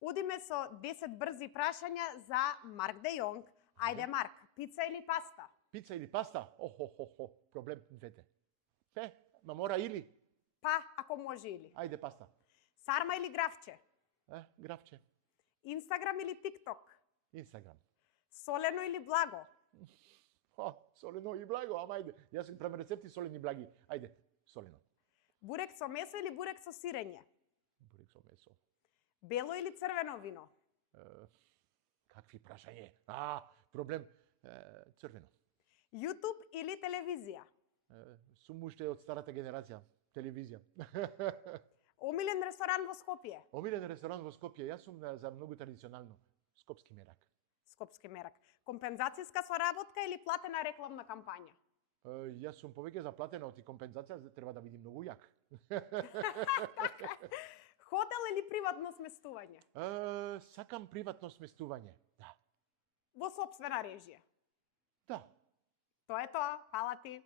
Одиме со 10 брзи прашања за Марк Де Јонг. Ајде, Марк, пица или паста? Пица или паста? Проблем двете. Ма мора или? Па, ако може или. Ајде паста. Сарма или графче? Графче. Инстаграм или ТикТок? Инстаграм. Солено или благо? Солено и благо, ама ајде. Јас им правам рецепти солени и благи. Ајде, солено. Бурек со месо или бурек со сирење? Бурек со месо. Бело или црвено вино? Какви прашање? Проблем. Црвено. YouTube или телевизија? Сум уште од старата генерација. Телевизија. Омилен ресторан во Скопје? Омилен ресторан во Скопје. Јас сум за многу традиционално. Скопски мерак. Скопски мерак. Компензацијска соработка или платена рекламна кампања? Јас сум повеќе за платена, оти компензација треба да види многу јак. Хотел или приватно сместување? Сакам приватно сместување, да. Во сопствена режија? Да. Тоа е тоа. Фала ти.